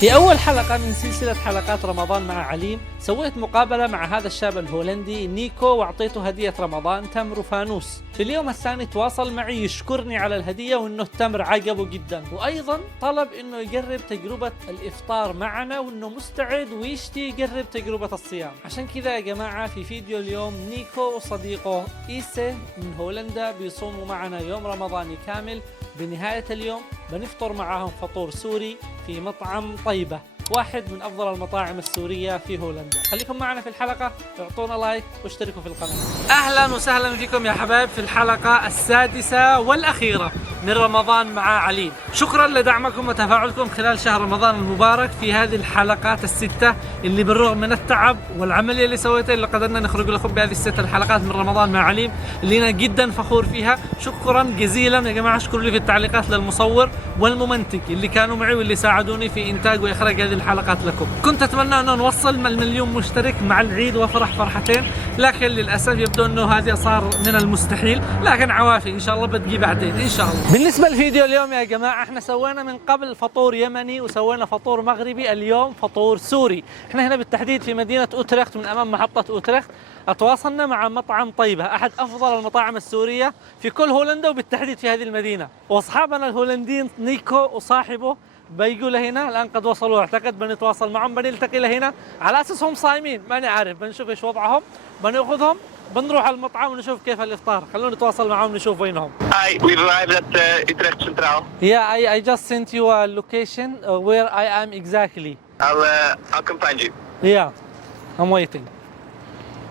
في أول حلقة من سلسلة حلقات رمضان مع عليم سويت مقابلة مع هذا الشاب الهولندي نيكو وأعطيته هدية رمضان تمر وفانوس. في اليوم الثاني تواصل معي يشكرني على الهدية وإنه التمر عجبه جدا، وأيضا طلب إنه يجرب تجربة الإفطار معنا وإنه مستعد ويشتي يجرب تجربة الصيام. عشان كذا يا جماعة في فيديو اليوم نيكو وصديقه إيسي من هولندا بيصوموا معنا يوم رمضاني كامل. بنهاية اليوم بنفطر معهم فطور سوري في مطعم طيبة، واحد من أفضل المطاعم السورية في هولندا. خليكم معنا في الحلقة، اعطونا لايك واشتركوا في القناة. أهلا وسهلا فيكم يا حبايب في الحلقة السادسة والأخيرة من رمضان مع عليم. شكرا لدعمكم وتفاعلكم خلال شهر رمضان المبارك في هذه الحلقات الستة اللي بالرغم من التعب والعملية اللي سويتها اللي قدرنا نخرج لكم بهذه الست الحلقات من رمضان مع عليم اللي أنا جدا فخور فيها. شكرا جزيلا يا جماعة. اشكروا لي في التعليقات للمصور والممنتج اللي كانوا معي واللي ساعدوني في إنتاج وإخراج هذه الحلقات لكم. كنت أتمنى أن نوصل المليون مشترك مع العيد وفرح فرحتين، لكن للأسف يبدو أنه هذا صار من المستحيل، لكن عوافي إن شاء الله بتجي بعدين إن شاء الله. بالنسبة للفيديو اليوم يا جماعة احنا سوينا من قبل فطور يمني وسوينا فطور مغربي، اليوم فطور سوري. احنا هنا بالتحديد في مدينة أوترخت من أمام محطة أوترخت. تواصلنا مع مطعم طيبة، أحد أفضل المطاعم السورية في كل هولندا وبالتحديد في هذه المدينة. وأصحابنا الهولنديين نيكو وصاحبه بيجوا لهنا الآن، قد وصلوا أعتقد. بنتواصل معهم، بنلتقي لهنا على أساس هم صايمين، ماني عارف، بنشوف إيش وضعهم، بناخذهم بنروح على المطعم ونشوف كيف الإفطار. خلونا نتواصل معهم نشوف وينهم. Hi, we've arrived at Utrecht Centraal. Yeah, I just sent you a location where I am exactly. I'll come find you. Yeah, I'm waiting.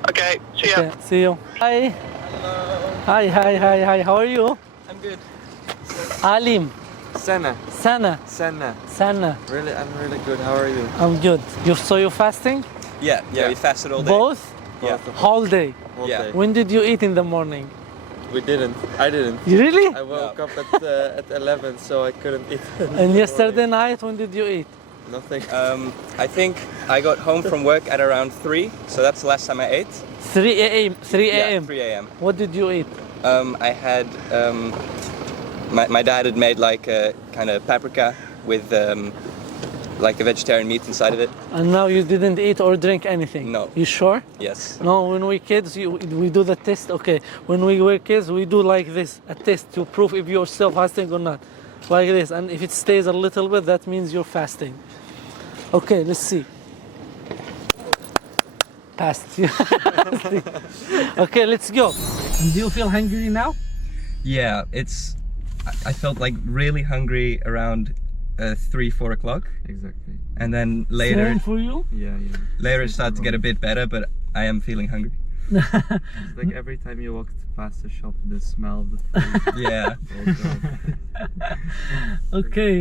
Okay, see ya. Okay, see you. Hi. Hello. Hi. How are you? I'm good. Alim. Sana. Sana. Really, I'm really good. How are you? I'm good. So you fasting? Yeah, we fasted all day. Both? Yeah. Whole day. Whole day. When did you eat in the morning? We didn't. I didn't. You really? I woke up at 11, so I couldn't eat. And yesterday night, when did you eat? Nothing. I think I got home from work at around 3, so that's the last time I ate. 3 a.m. 3 Yeah, a.m. 3 a.m. What did you eat? I had my dad had made like a kind of paprika with like a vegetarian meat inside of it. And now you didn't eat or drink anything? No. You sure? Yes. No, when we kids, we do the test. Okay, when we were kids, we do like this, a test to prove if you're still fasting or not. Like this, and if it stays a little bit, that means you're fasting. Okay, let's see. Passed. Okay, let's go. And do you feel hungry now? Yeah, I felt like really hungry around 3-4 o'clock, Exactly. and then later Same for you? Yeah. it started to get a bit better, but I am feeling hungry. It's like every time you walk past the shop, the smell of the food. Yeah. Okay,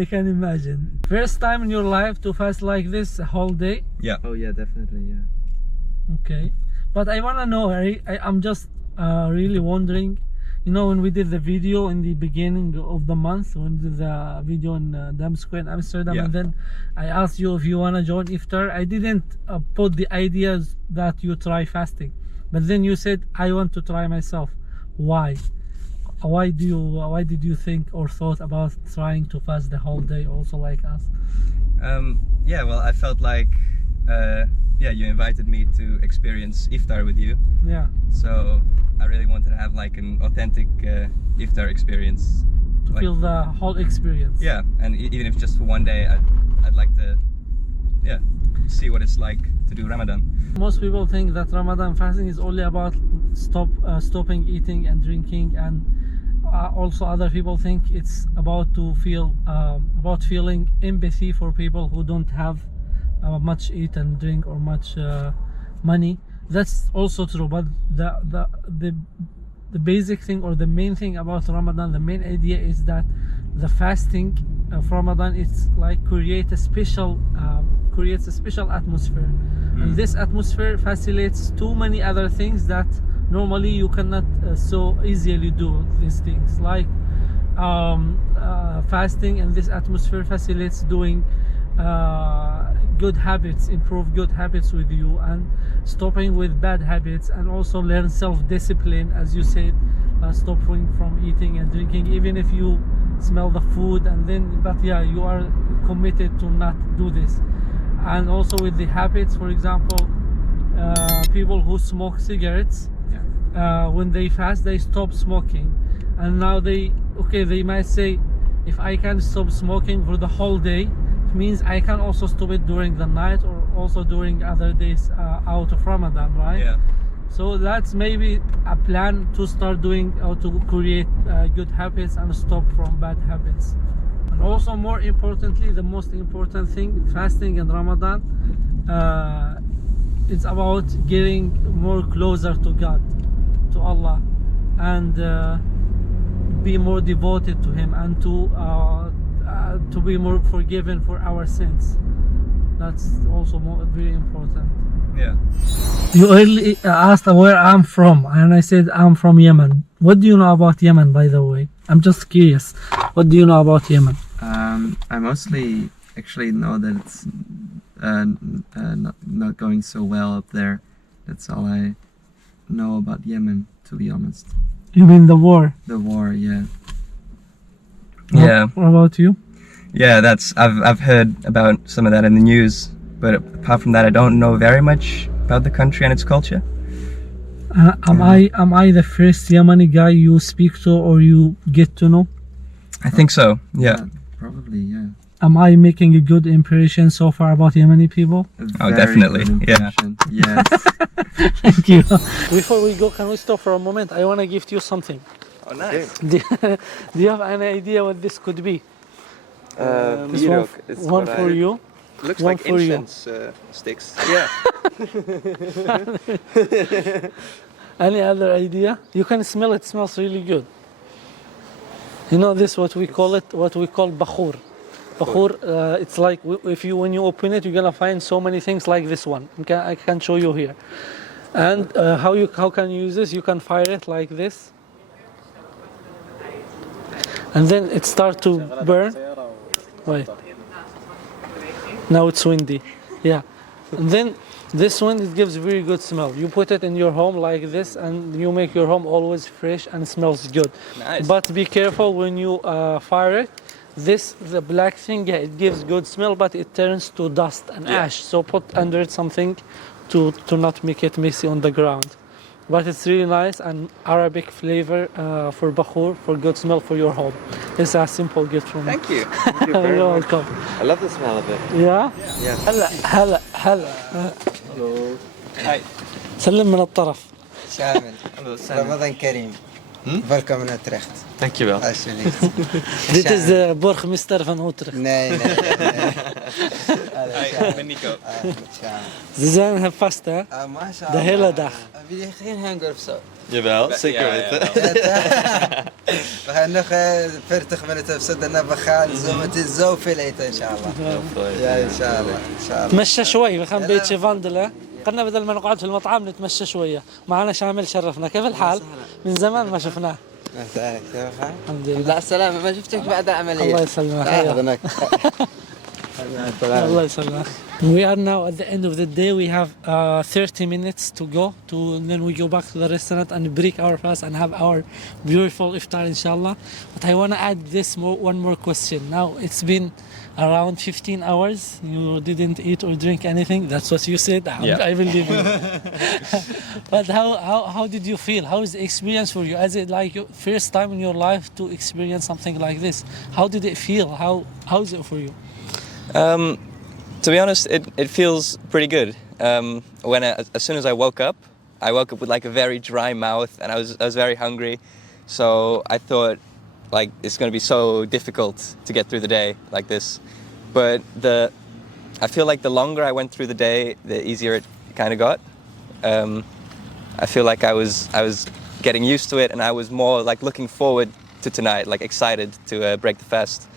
I can imagine. First time in your life to fast like this a whole day? Yeah. Oh yeah, definitely. Yeah. Okay, but I want to know, I'm just really wondering, you know, when we did the video in the beginning of the month, when we did the video in Dam Square in Amsterdam, Yeah. and then I asked you if you want to join iftar. I didn't put the ideas that you try fasting, but then you said I want to try myself. Why did you think or thought about trying to fast the whole day also like us? Yeah, well, I felt like you invited me to experience iftar with you, Yeah, so I really wanted to have like an authentic iftar experience. to feel the whole experience. Yeah, and even if just for one day, I'd like to see what it's like to do Ramadan. Most people think that Ramadan fasting is only about stopping eating and drinking, and also other people think it's about feeling empathy for people who don't have much eat and drink or much money. That's also true, but the basic thing or the main thing about Ramadan, the main idea is that the fasting of Ramadan, it's like creates a special atmosphere, and this atmosphere facilitates too many other things that normally you cannot so easily do these things, like fasting, and this atmosphere facilitates doing good habits, improve good habits with you, and stopping with bad habits, and also learn self-discipline, as you said, stopping from eating and drinking, even if you smell the food, and then, but yeah, you are committed to not do this. And also with the habits, for example, people who smoke cigarettes, when they fast, they stop smoking, and now they might say, if I can stop smoking for the whole day, it means I can also stop it during the night or also during other days out of Ramadan, right? Yeah. So that's maybe a plan to start doing or to create good habits and stop from bad habits. And also, more importantly, the most important thing, fasting in Ramadan, it's about getting more closer to God, to Allah, and be more devoted to Him, and to be more forgiven for our sins. That's also very important. Yeah. You earlier asked where I'm from, and I said I'm from Yemen. What do you know about Yemen, by the way? I'm just curious. What do you know about Yemen? I mostly actually know that it's not going so well up there. That's all I know about Yemen, to be honest. You mean the war? The war, yeah. Yeah. What about you? Yeah, I've heard about some of that in the news, but apart from that, I don't know very much about the country and its culture. Am I the first Yemeni guy you speak to or you get to know? I think so. Yeah. Probably, yeah. Am I making a good impression so far about Yemeni people? Oh, Very definitely, good yeah. impression. Yes. Thank you. Before we go, can we stop for a moment? I want to gift you something. Oh, nice. Do you have any idea what this could be? This one for you. Looks One like for you. incense sticks. Yeah. Any other idea? You can smell it. Smells really good. You know this, what we call bakhur. Bakhur, it's like when you open it, you're gonna find so many things like this one. Okay, I can show you here. And how can you use this? You can fire it like this, and then it starts to burn. Wait. Now it's windy. Yeah. And then this one, it gives very good smell. You put it in your home like this, and you make your home always fresh and smells good. Nice. But be careful when you fire it. The black thing, yeah, it gives good smell, but it turns to dust and ash. So put under it something to not make it messy on the ground. But it's really nice and Arabic flavor for bakhur, for good smell for your home. It's a simple gift from me. Thank you. You're welcome. I love the smell of it. Yeah? Yeah. هلا Hello. Hi. سلم من الطرف. شامل رمضان كريم. Welkom in Utrecht. Dankjewel. Alsjeblieft. Dit is de burgemeester van Utrecht. Nee. Hi, ik ben Nico. Ze zijn vast, hè? De hele dag. Heb je geen hanger of zo? Jawel, zeker weten. We gaan nog 40 minuten of zo, daarna we gaan zo meteen zoveel eten, inshallah. Ja, inshallah. نتمشى شوي we gaan een beetje wandelen. قلنا بدل ما نقعد في المطعم نتمشى شوية. معنا شامل شرفنا. كيف الحال؟ من زمان ما شفناه. الحمد لله. لا السلامة ما شفتك بعد العملية. الله يسلمك. الله يسلمك. We are now at the end of the day. We have 30 minutes to go. Then we go back to the restaurant and break our fast and have our beautiful iftar, inshallah. But I want to add one more question. Now it's been around 15 hours. You didn't eat or drink anything. That's what you said. Yeah. I believe you. But how did you feel? How is the experience for you? Is it like your first time in your life to experience something like this? How did it feel? How is it for you? To be honest, it feels pretty good. As soon as I woke up with like a very dry mouth, and I was very hungry. So I thought, like, it's going to be so difficult to get through the day like this. But I feel like the longer I went through the day, the easier it kind of got. I feel like I was getting used to it, and I was more like looking forward to tonight, like excited to break the fast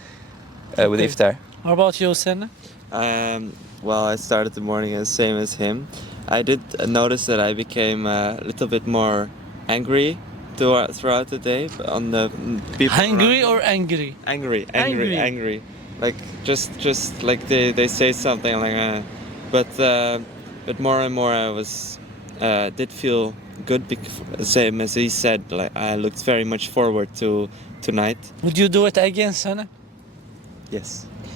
with iftar. What about you, Senna? Well, I started the morning the same as him. I did notice that I became a little bit more angry throughout the day on the people. Hungry around. or angry? Angry. Like just like they say something like, but more and more I was did feel good. Same as he said, like I looked very much forward to tonight. Would you do it again, Sana? Yes,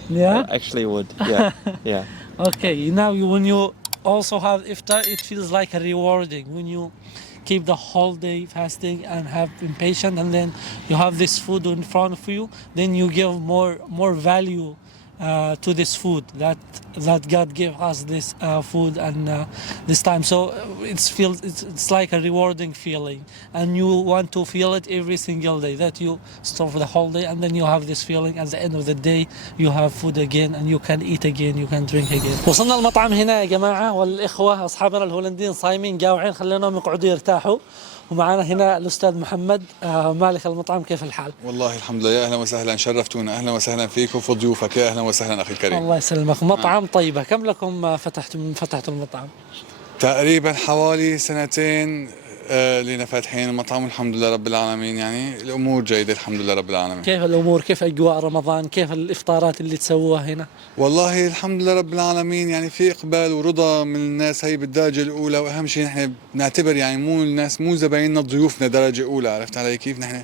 Yeah. I actually would. Yeah, yeah. Okay, now when you also have iftar, it feels like a rewarding when you keep the whole day fasting and have been patient, and then you have this food in front of you. Then you give more value to this food that God gave us this food and this time. So it's like a rewarding feeling, and you want to feel it every single day. That you stop for the whole day, and then you have this feeling at the end of the day. You have food again, and you can eat again. You can drink again. وصلنا المطعم هنا يا جماعة، والإخوة أصحابنا الهولنديين صايمين جاوعين، خليناهم يقعدوا يرتاحوا. ومعنا هنا الأستاذ محمد مالك المطعم، كيف الحال؟ والله الحمد لله، اهلا وسهلا، شرفتونا، اهلا وسهلا فيكم وفي ضيوفك، يا اهلا وسهلا اخي الكريم. الله يسلمك. مطعم طيبة، كم لكم فتحتوا المطعم؟ تقريبا حوالي سنتين لنا فاتحين المطعم، الحمد لله رب العالمين، يعني الامور جيده الحمد لله رب العالمين. كيف الامور؟ كيف اجواء رمضان؟ كيف الافطارات اللي تسووها هنا؟ والله الحمد لله رب العالمين، يعني في اقبال ورضا من الناس، هي بالدرجه الاولى، واهم شيء نحن بنعتبر يعني مو الناس، مو زبايننا ضيوفنا درجه اولى، عرفت علي كيف؟ نحن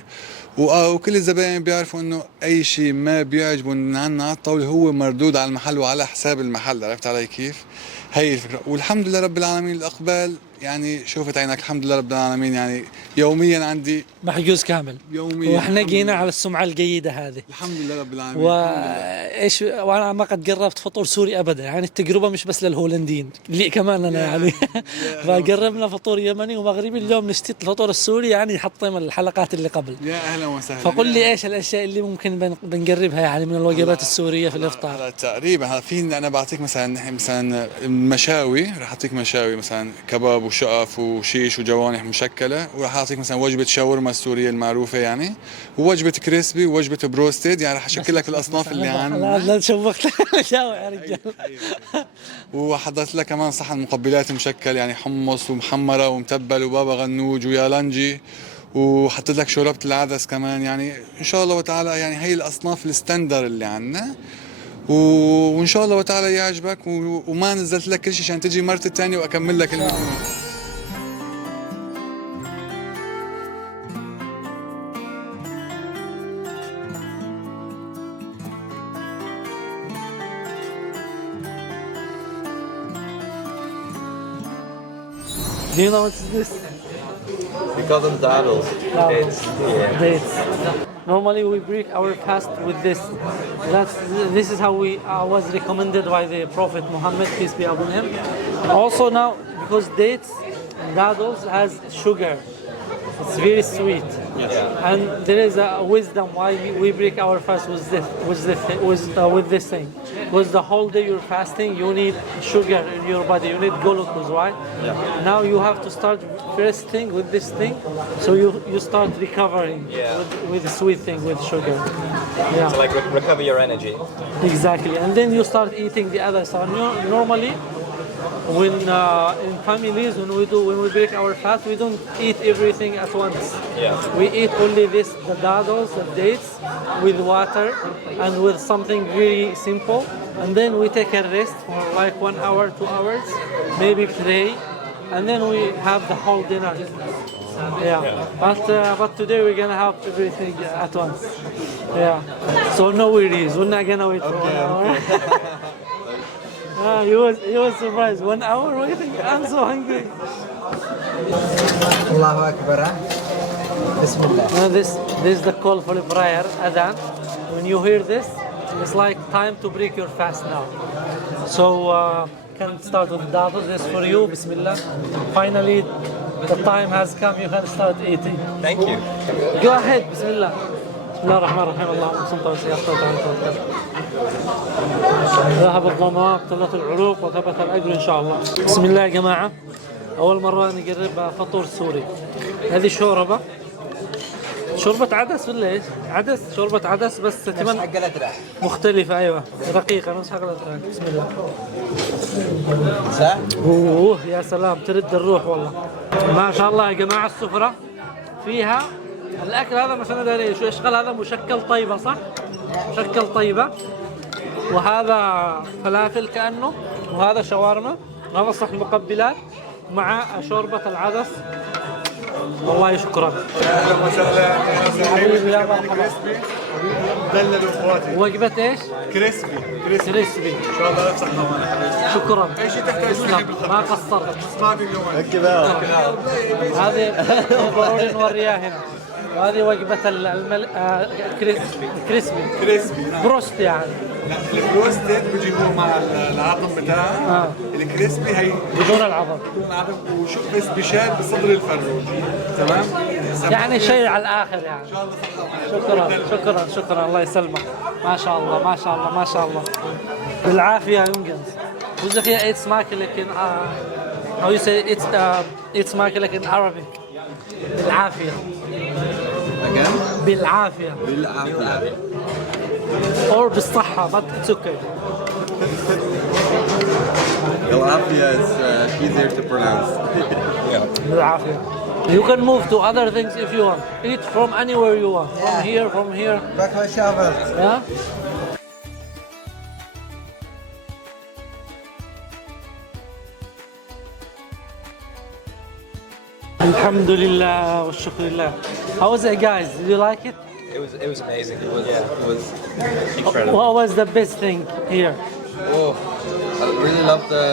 وكل الزباين بيعرفوا انه اي شيء ما بيعجبهم من عنا على الطاوله هو مردود على المحل وعلى حساب المحل، عرفت علي كيف؟ هي الفكره، والحمد لله رب العالمين الاقبال يعني شوفت عينك، الحمد لله رب العالمين، يعني يوميا عندي محجوز كامل يوميا، واحنا جينا على السمعه الجيده هذه الحمد لله رب العالمين. وايش، وانا ما قد جربت فطور سوري ابدا، يعني التجربه مش بس للهولنديين، لي كمان انا يعني فجربنا فطور يمني ومغربي، اليوم نشتيت الفطور السوري، يعني حطينا الحلقات اللي قبل. يا اهلا وسهلا. فقل لي ايش الاشياء اللي ممكن بنجربها يعني من الوجبات السوريه في الافطار؟ تقريبا في، انا بعطيك مثلا، نحن مثلا مشاوي، راح اعطيك مشاوي مثلا كباب وشقف وشيش وجوانح مشكله، وراح اعطيك مثلا وجبه شاورما السوريه المعروفه يعني، ووجبه كريسبي ووجبه بروستد، يعني راح اشكل لك الاصناف اللي عندنا. لا تشوقت شاوي يا رجال. وحضرت لك كمان صحن مقبلات مشكل، يعني حمص ومحمره ومتبل وبابا غنوج ويالنجي، وحطيت لك شوربه العدس كمان، يعني ان شاء الله وتعالى يعني هي الاصناف الستاندر اللي عندنا، وان شاء الله وتعالى يعجبك، وما نزلت لك كل شيء عشان تجي مرة الثانية واكمل لك المنيو. Do you know what is this? We call them daddles. Dates. Dates. Normally we break our fast with this. This is how we was recommended by the Prophet Muhammad, peace be upon him. Also now, because dates, daddles has sugar, it's very sweet. Yes. And there is a wisdom why we break our fast with this thing. Because the whole day you're fasting, you need sugar in your body, you need glucose, right? Yeah. Now you have to start first thing with this thing, so you start recovering with the sweet thing, with sugar. Yeah. So like recover your energy. Exactly, and then you start eating the other side. Normally, when in families, when we break our fast, we don't eat everything at once. Yeah. We eat only this, the daddles, the dates, with water and with something very simple, and then we take a rest for like 1 hour, 2 hours, maybe pray, and then we have the whole dinner. Yeah. But today we're gonna have everything at once. Yeah. So no worries, we're not gonna wait for 1 hour. He was surprised. 1 hour waiting. I'm so hungry. Allahu Akbar. Bismillah. This is the call for the prayer, adhan. When you hear this, it's like time to break your fast now. So can start with daddles. This for you. Bismillah. Finally, the time has come. You can start eating. Thank you. Go ahead. Bismillah. بسم الله الرحمن الرحيم. اللهم صل وسلم. ذهب الظمأ، ابتلت العروق، وثبت الأجر إن شاء الله. بسم الله يا جماعة، أول مرة نجرب فطور سوري. هذه شوربة عدس ولا إيش؟ عدس، شوربة عدس بس كمان مختلفة. أيوة رقيقة نفس حق الأدراك. بسم الله. صح؟ أوه يا سلام، ترد الروح والله. ما شاء الله يا جماعة، السفرة فيها الأكل هذا مثلا ده ليش؟ إيش قال هذا؟ مشكل طيبة، صح؟ مشكل طيبة، وهذا فلافل كأنه، وهذا شاورما، وهذا صح المقبلات، مع شوربة العدس. والله شكرا. اهلا وسهلا حبيبي يا مرحبا. دللوا اخواتي. وجبة ايش؟ كريسبي كريسبي. ان شاء الله نفسك طبعا حبيبي. شكرا. اي شيء تحتاج ما قصرت. ما في اليوم. هذه ضروري نوريها هنا. وهذه وجبة كريسبي بروست يعني. لا البروستد بيجي هو مع العظم بتاعه. الكريسبي هي بدون العظم. بدون العظم وشو بس بشال بصدر الفروج. تمام؟ يعني شيء على الاخر يعني. ان شاء الله شكرا الله يسلمك. ما شاء الله. بالعافية ينجز. وإذا فيها eat smakelijk in how you say eat smakelijk in Arabic. بالعافية. Again? بالعافية. or بالصحة but it's okay. Galapia is easier to pronounce. بالعافية. You can move to other things if you want. Eat from anywhere you want. From here. Bak wat shavelt. Yeah. Alhamdulillah wa shukrulillah. How was it, guys? Did you like it? It was amazing. It was incredible. What was the best thing here? Oh, I really love the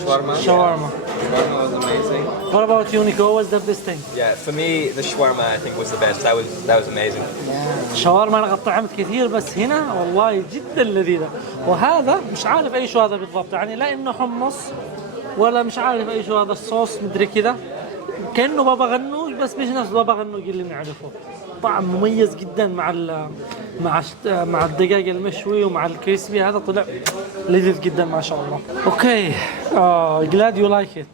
shawarma. Shawarma. Shawarma was amazing. What about you, Nico? What was the best thing? Yeah, for me, the shawarma I think was the best. That was amazing. شاورما انا طعمت كثير بس هنا والله جدا لذيذه. وهذا مش عارف اي شو هذا بالضبط يعني لا انه حمص ولا مش عارف اي شو هذا الصوص مدري كذا كانه بابا غنوج بس مش نفس بابا غنوج اللي نعرفه. طعم مميز جدا مع الدجاج المشوي ومع الكريسبي. هذا طلع لذيذ جدا ما شاء الله. اوكي glad you like it.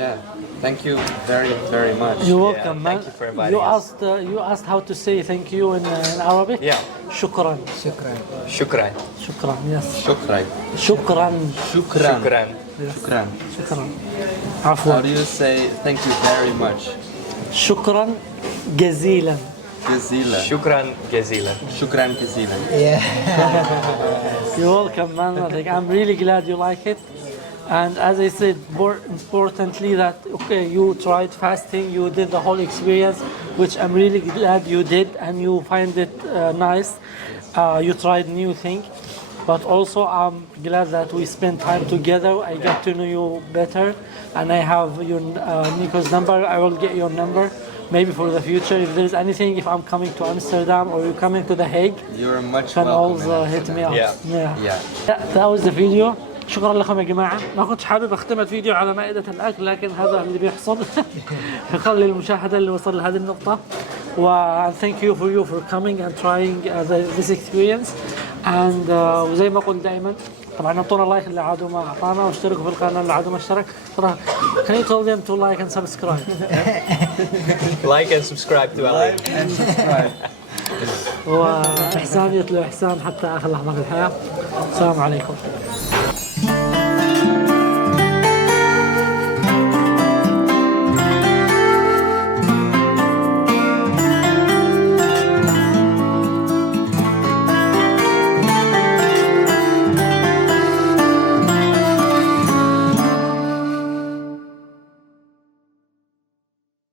Yeah, thank you very much. You're welcome, man. Thank you for inviting us. You asked how to say thank you in Arabic. Yeah. شكرا. Shukran. Yes. Shukran. شكرا. Shukran. شكرا. عفوا. How do you say thank you very much? شكرا جزيلا. Jazila. Shukran jazila. Shukran jazila. You're welcome, man. I'm really glad you like it. And as I said, more importantly that, okay, you tried fasting, you did the whole experience, which I'm really glad you did, and you find it nice. You tried new thing. But also I'm glad that we spent time together. I got to know you better. And I have your Nico's number. I will get your number. Maybe for the future, if there's anything, if I'm coming to Amsterdam or you're coming to The Hague, You're much can welcome. also hit me up. Yeah. That was the video. شكرا لكم يا جماعة. ما كنتش حابب اختم الفيديو على مائدة الأكل لكن هذا اللي بيحصل. خلي المشاهدة اللي وصل لهذه النقطة. thank you for coming and trying this experience. And وزي ما قلت دائما طبعا اعطونا لايك اللي عادوا ما اعطانا واشتركوا في القناة اللي عادوا ما اشترك. Can you tell them to like and subscribe? Like and subscribe to our وإحسان يتلو إحسان حتى آخر لحظة في الحياة. السلام عليكم.